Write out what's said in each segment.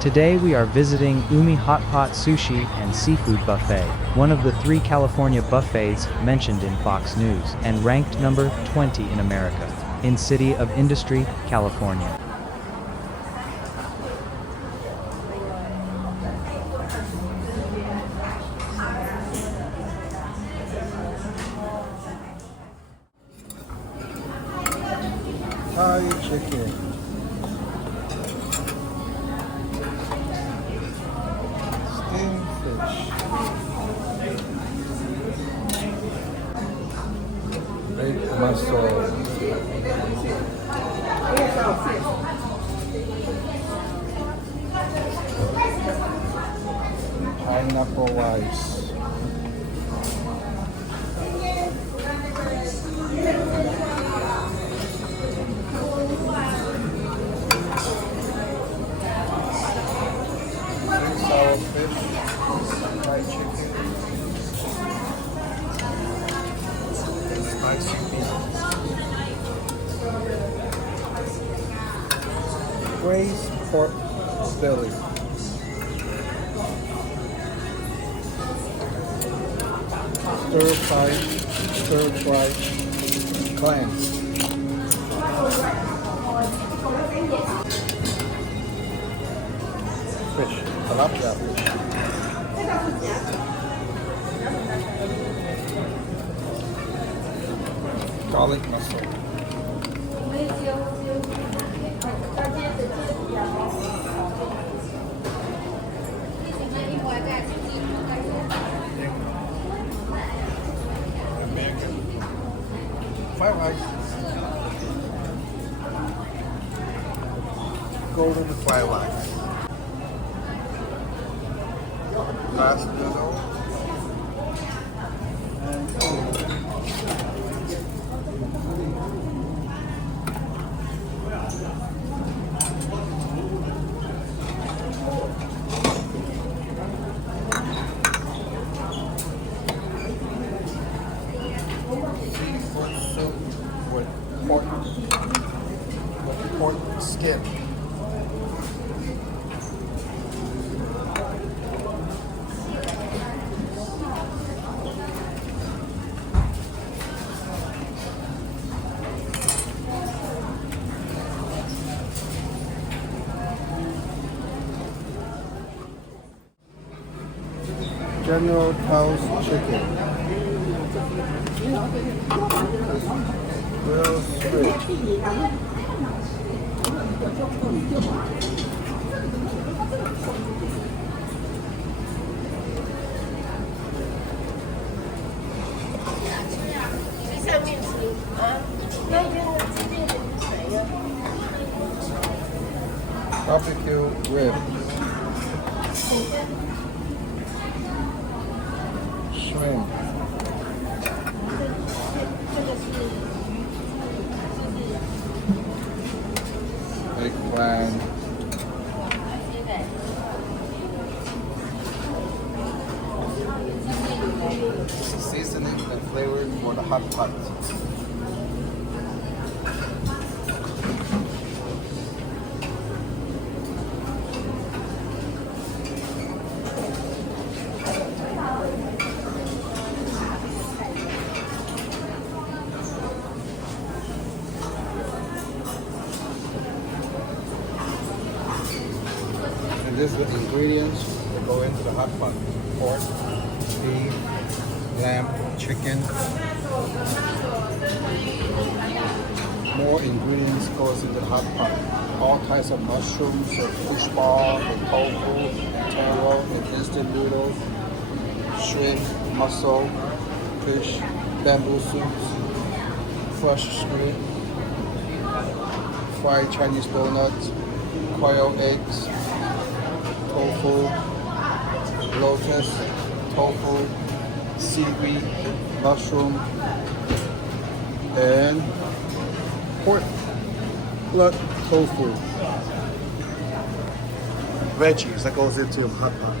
Today we are visiting UMI Hotpot Sushi and Seafood Buffet, one of the 3 California buffets mentioned in Fox News, and ranked number 20 in America, in City of Industry, California. Thai chicken. Steamed fish. Baked mussel. Pineapple rice. Sour fish, fried chicken, spicy beans, braised pork belly, stir-fried clams, fish, tilapia fish. Garlic mussel. Fried rice. Golden fried rice. Last noodle. Seafood soup with pork skin. General Tso's chicken. Grilled squid. Barbecue rib. Shrimp. Eggplant. Seasoning and flavor for the hot pot. These are the ingredients that go into the hot pot. Pork, beef, lamb, chicken. More ingredients goes into the hot pot. All types of mushrooms, the fish ball, the tofu, taro, and instant noodles, shrimp, mussel, fish, bamboo soups, fresh squid, fried Chinese donuts, quail eggs, tofu, lotus, tofu, seaweed, mushroom, and pork blood tofu. Veggies that goes into a hot pot.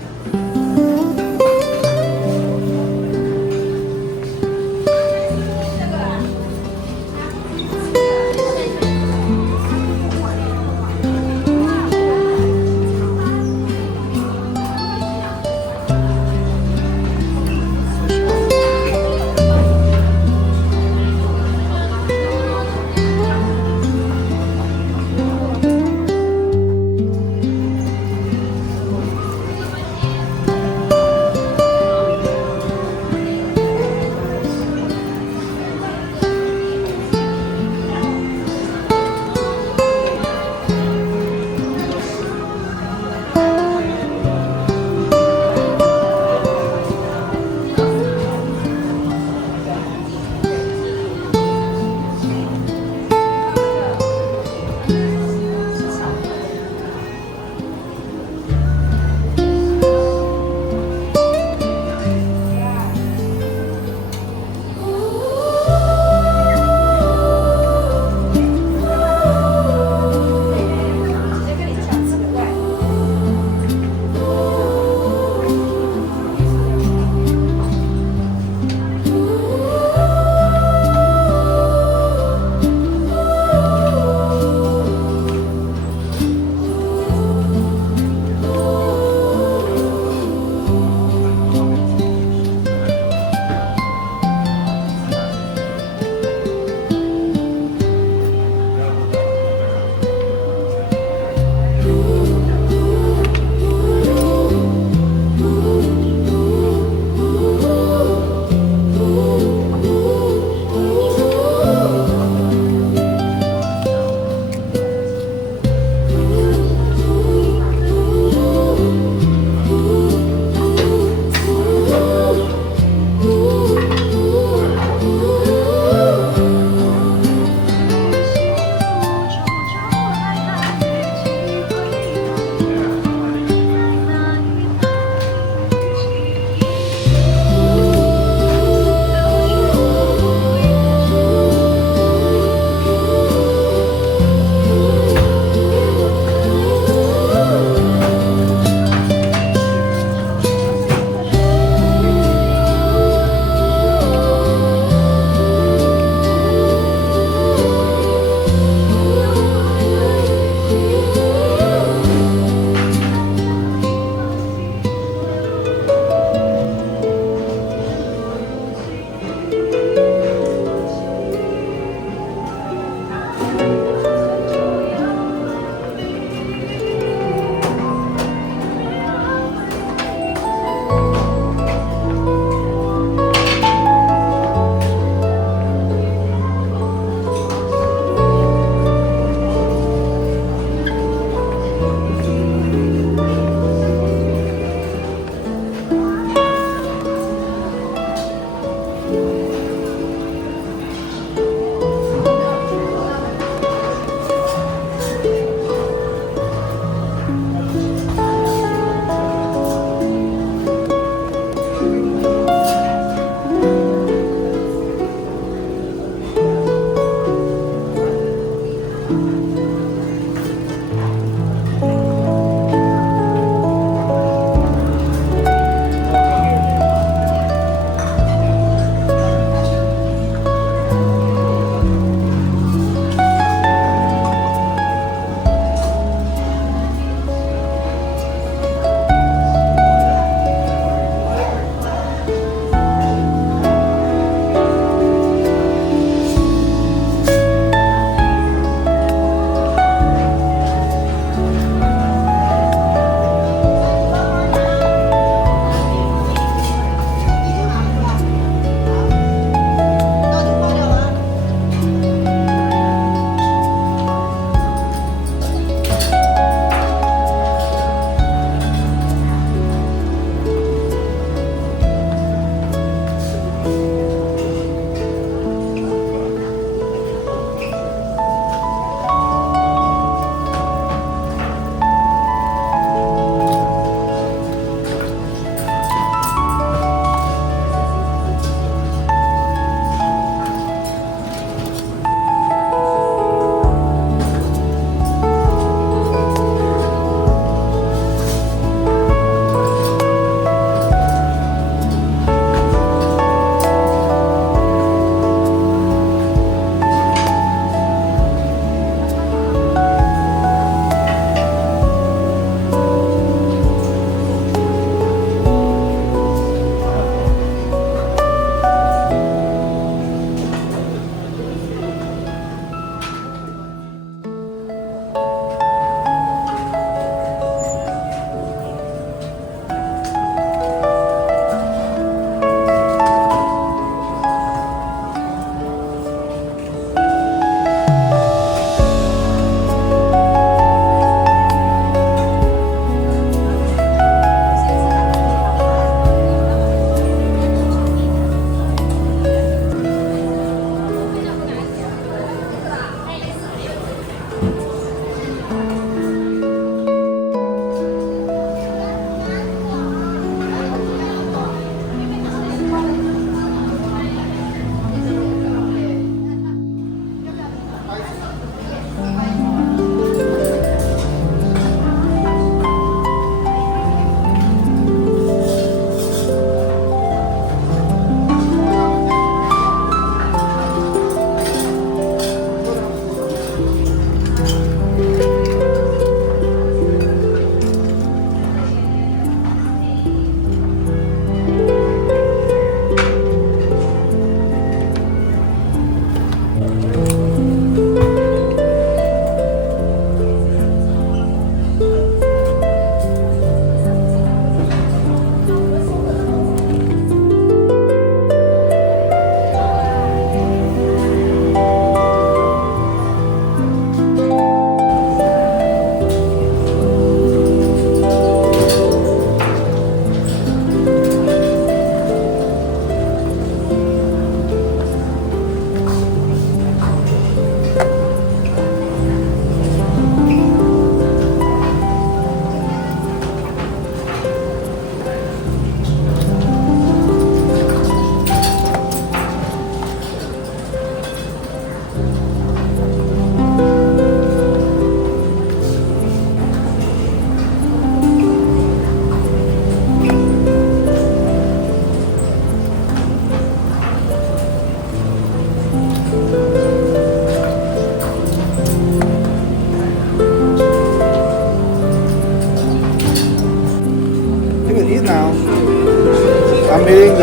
eating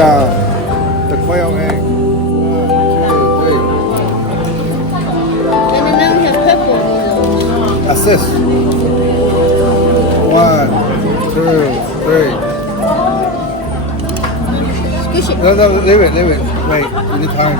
the quail egg. 1, 2, 3. And then we have pepper noodles. Assist. 1, 2, 3. Squish it. No, leave it. Wait, we need time.